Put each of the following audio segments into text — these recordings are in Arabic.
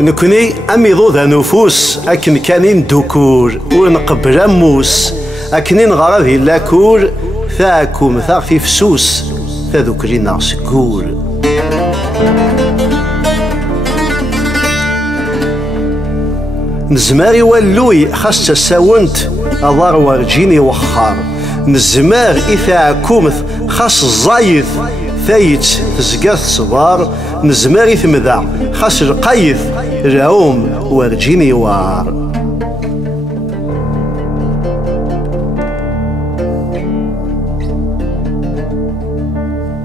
نكوني أميضو ذا نفوس أكن كانين دوكور ونقبل أموس أكنين غرضي لاكور ثاكم ثاغ في فسوس ذكرنا سكور. نزماري واللوي خاص تساونت أضار ورجيني وخار نزمار إذا كومث خاص الزايد ثايت تزقاث صبار نزمار ثمذا خاص القايث رعوم ورجيني وار.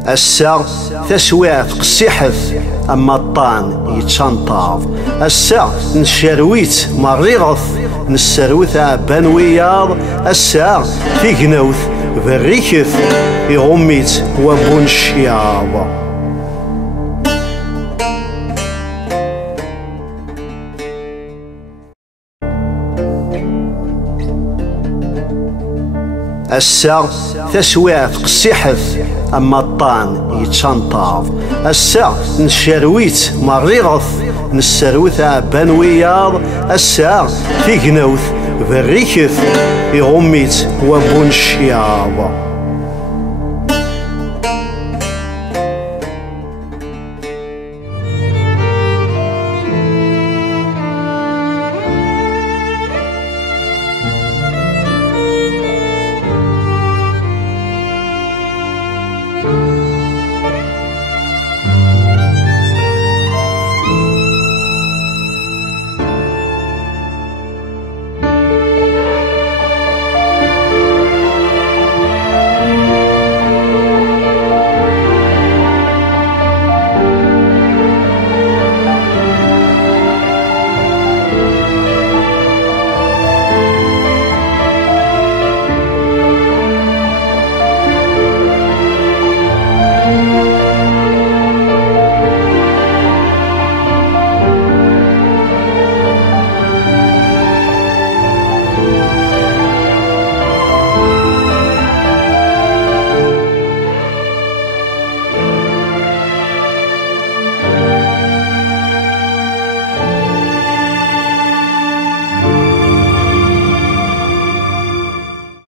السا تسويعت قسيحث أما الطان يتشنطاف السا نشرويت مريغث نسرويت عبان وياض السا في جنوث بريكث يغميت وبون الشياض. السا تسويعت قسيحث أما الطان يتشنطاف السا نشرويت مريغث نسرويت عبان وياض السا في جنوث بريكث يغميت وبون الشياض.